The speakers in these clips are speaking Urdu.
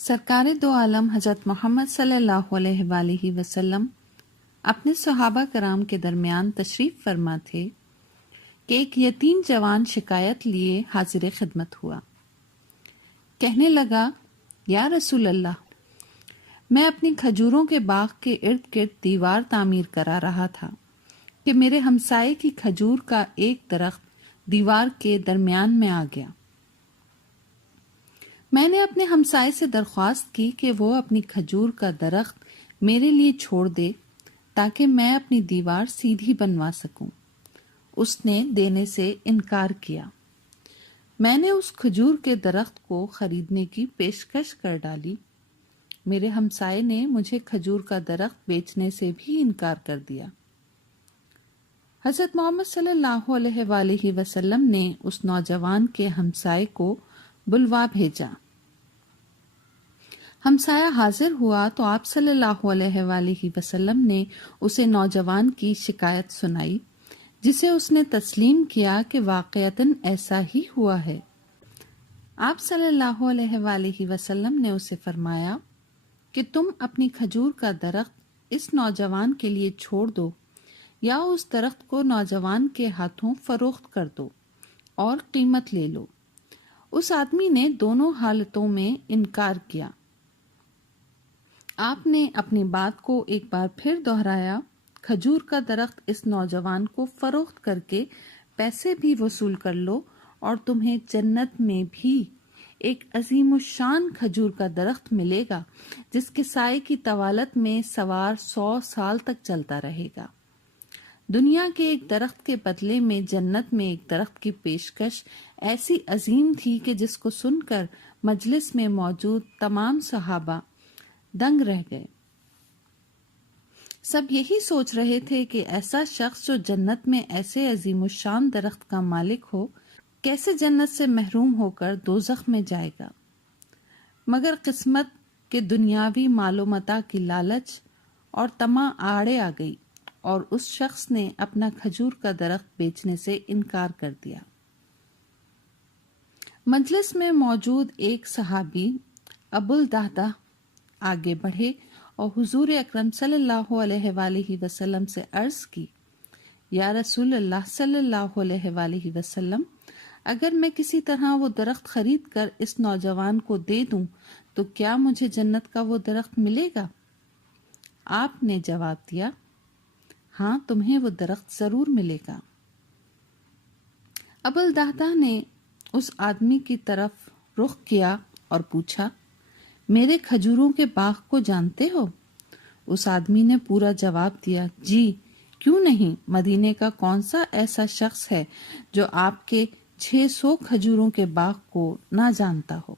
سرکار دو عالم حضرت محمد صلی اللہ علیہ وآلہ وسلم اپنے صحابہ کرام کے درمیان تشریف فرما تھے کہ ایک یتیم جوان شکایت لیے حاضر خدمت ہوا۔ کہنے لگا، یا رسول اللہ، میں اپنی کھجوروں کے باغ کے ارد گرد دیوار تعمیر کرا رہا تھا کہ میرے ہمسائے کی کھجور کا ایک درخت دیوار کے درمیان میں آ گیا۔ میں نے اپنے ہمسائے سے درخواست کی کہ وہ اپنی کھجور کا درخت میرے لیے چھوڑ دے تاکہ میں اپنی دیوار سیدھی بنوا سکوں۔ اس نے دینے سے انکار کیا۔ میں نے اس کھجور کے درخت کو خریدنے کی پیشکش کر ڈالی۔ میرے ہمسائے نے مجھے کھجور کا درخت بیچنے سے بھی انکار کر دیا۔ حضرت محمد صلی اللہ علیہ وآلہ وسلم نے اس نوجوان کے ہمسائے کو بلوا بھیجا۔ ہمسایہ حاضر ہوا تو آپ صلی اللہ علیہ وآلہ وسلم نے اسے نوجوان کی شکایت سنائی، جسے اس نے تسلیم کیا کہ واقعتاً ایسا ہی ہوا ہے۔ آپ صلی اللہ علیہ وآلہ وسلم نے اسے فرمایا کہ تم اپنی کھجور کا درخت اس نوجوان کے لیے چھوڑ دو یا اس درخت کو نوجوان کے ہاتھوں فروخت کر دو اور قیمت لے لو۔ اس آدمی نے دونوں حالتوں میں انکار کیا۔ آپ نے اپنی بات کو ایک بار پھر دہرایا، کھجور کا درخت اس نوجوان کو فروخت کر کے پیسے بھی وصول کر لو اور تمہیں جنت میں بھی ایک عظیم الشان کھجور کا درخت ملے گا جس کے سائے کی طوالت میں سوار 100 سال تک چلتا رہے گا۔ دنیا کے ایک درخت کے بدلے میں جنت میں ایک درخت کی پیشکش ایسی عظیم تھی کہ جس کو سن کر مجلس میں موجود تمام صحابہ دنگ رہ گئے۔ سب یہی سوچ رہے تھے کہ ایسا شخص جو جنت میں ایسے عظیم الشان درخت کا مالک ہو، کیسے جنت سے محروم ہو کر دوزخ میں جائے گا۔ مگر قسمت کے دنیاوی مال و متاع کی لالچ اور طمع آڑے آ گئی اور اس شخص نے اپنا کھجور کا درخت بیچنے سے انکار کر دیا۔ مجلس میں موجود ایک صحابی ابو الدہدہ آگے بڑھے اور حضور اکرم صلی اللہ علیہ وآلہ وسلم سے عرض کی، یا رسول اللہ صلی اللہ علیہ وآلہ وسلم، اگر میں کسی طرح وہ درخت خرید کر اس نوجوان کو دے دوں تو کیا مجھے جنت کا وہ درخت ملے گا؟ آپ نے جواب دیا، ہاں، تمہیں وہ درخت ضرور ملے گا۔ ابو الدہدہ نے اس آدمی کی طرف رخ کیا اور پوچھا، میرے کھجوروں کے باغ کو جانتے ہو؟ اس آدمی نے پورا جواب دیا، جی، کیوں نہیں، مدینے کا کون سا ایسا شخص ہے جو آپ کے 600 کھجوروں کے باغ کو نہ جانتا ہو؟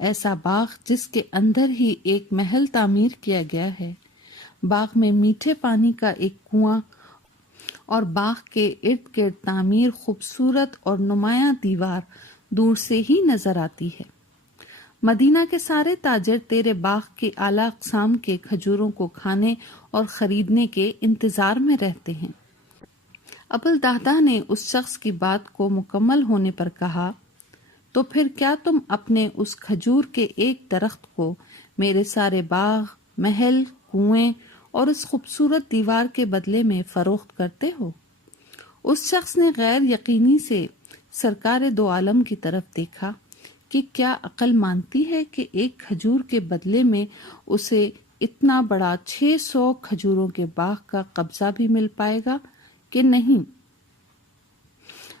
ایسا باغ جس کے اندر ہی ایک محل تعمیر کیا گیا ہے، باغ میں میٹھے پانی کا ایک کنواں اور باغ کے ارد گرد تعمیر خوبصورت اور نمایاں دیوار دور سے ہی نظر آتی ہے۔ مدینہ کے سارے تاجر تیرے باغ کے اعلیٰ اقسام کے کھجوروں کو کھانے اور خریدنے کے انتظار میں رہتے ہیں۔ ابو الدہدہ نے اس شخص کی بات کو مکمل ہونے پر کہا، تو پھر کیا تم اپنے اس کھجور کے ایک درخت کو میرے سارے باغ، محل، کنویں اور اس خوبصورت دیوار کے بدلے میں فروخت کرتے ہو؟ اس شخص نے غیر یقینی سے سرکار دو عالم کی طرف دیکھا کہ کیا عقل مانتی ہے کہ ایک کھجور کے بدلے میں اسے اتنا بڑا 600 کھجوروں کے باغ کا قبضہ بھی مل پائے گا کہ نہیں؟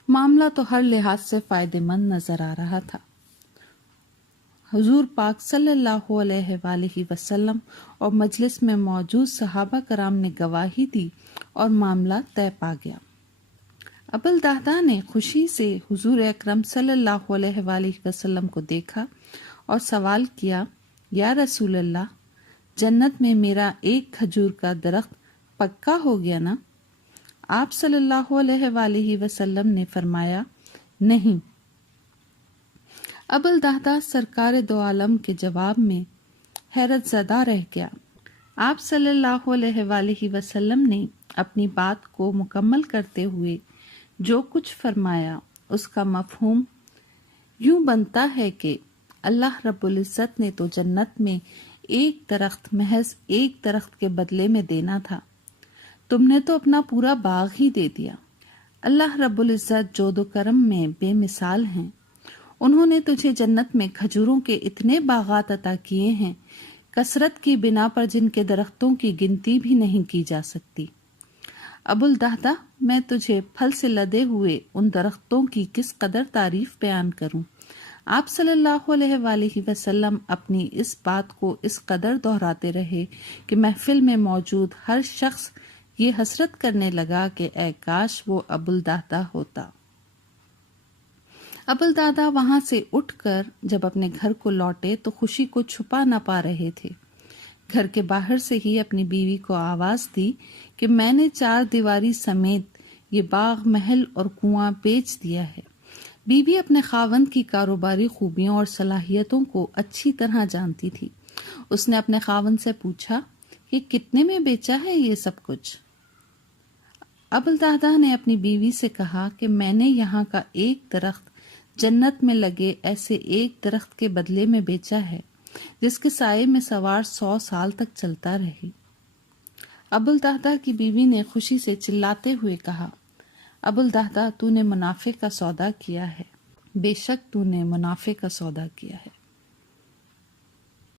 معاملہ تو ہر لحاظ سے فائدہ مند نظر آ رہا تھا۔ حضور پاک صلی اللہ علیہ وآلہ وسلم اور مجلس میں موجود صحابہ کرام نے گواہی دی اور معاملہ طے پا گیا۔ ابو الدہدہ نے خوشی سے حضور اکرم صلی اللہ علیہ وآلہ وسلم کو دیکھا اور سوال کیا، یا رسول اللہ، جنت میں میرا ایک کھجور کا درخت پکا ہو گیا نا؟ آپ صلی اللہ علیہ وآلہ وسلم نے فرمایا، نہیں۔ ابو الدہدہ سرکار دو عالم کے جواب میں حیرت زدہ رہ گیا۔ آپ صلی اللہ علیہ وآلہ وسلم نے اپنی بات کو مکمل کرتے ہوئے جو کچھ فرمایا اس کا مفہوم یوں بنتا ہے کہ اللہ رب العزت نے تو جنت میں ایک درخت، محض ایک درخت کے بدلے میں دینا تھا، تم نے تو اپنا پورا باغ ہی دے دیا۔ اللہ رب العزت جود و کرم میں بے مثال ہیں۔ انہوں نے تجھے جنت میں کھجوروں کے اتنے باغات عطا کیے ہیں، کثرت کی بنا پر جن کے درختوں کی گنتی بھی نہیں کی جا سکتی۔ ابو الدہدہ، میں تجھے پھل سے لدے ہوئے ان درختوں کی کس قدر تعریف بیان کروں۔ آپ صلی اللہ علیہ وآلہ وسلم اپنی اس بات کو اس قدر دہراتے رہے کہ محفل میں موجود ہر شخص یہ حسرت کرنے لگا کہ اے کاش وہ ابو الدہدہ ہوتا۔ ابو الدہدہ وہاں سے اٹھ کر جب اپنے گھر کو لوٹے تو خوشی کو چھپا نہ پا رہے تھے۔ گھر کے باہر سے ہی اپنی بیوی کو آواز دی کہ میں نے 4 دیواری سمیت یہ باغ، محل اور کنواں بیچ دیا ہے۔ بیوی اپنے خاوند کی کاروباری خوبیوں اور صلاحیتوں کو اچھی طرح جانتی تھی۔ اس نے اپنے خاوند سے پوچھا، یہ کتنے میں بیچا ہے یہ سب کچھ؟ ابو الدہدہ نے اپنی بیوی سے کہا کہ میں نے یہاں کا ایک درخت جنت میں لگے ایسے ایک درخت کے بدلے میں بیچا ہے جس کے سائے میں سوار 100 سال تک چلتا رہے۔ ابو الدہدہ کی بیوی نے خوشی سے چلاتے ہوئے کہا، ابو الدہدہ، تو نے منافع کا سودا کیا ہے، بے شک تو نے منافع کا سودا کیا ہے۔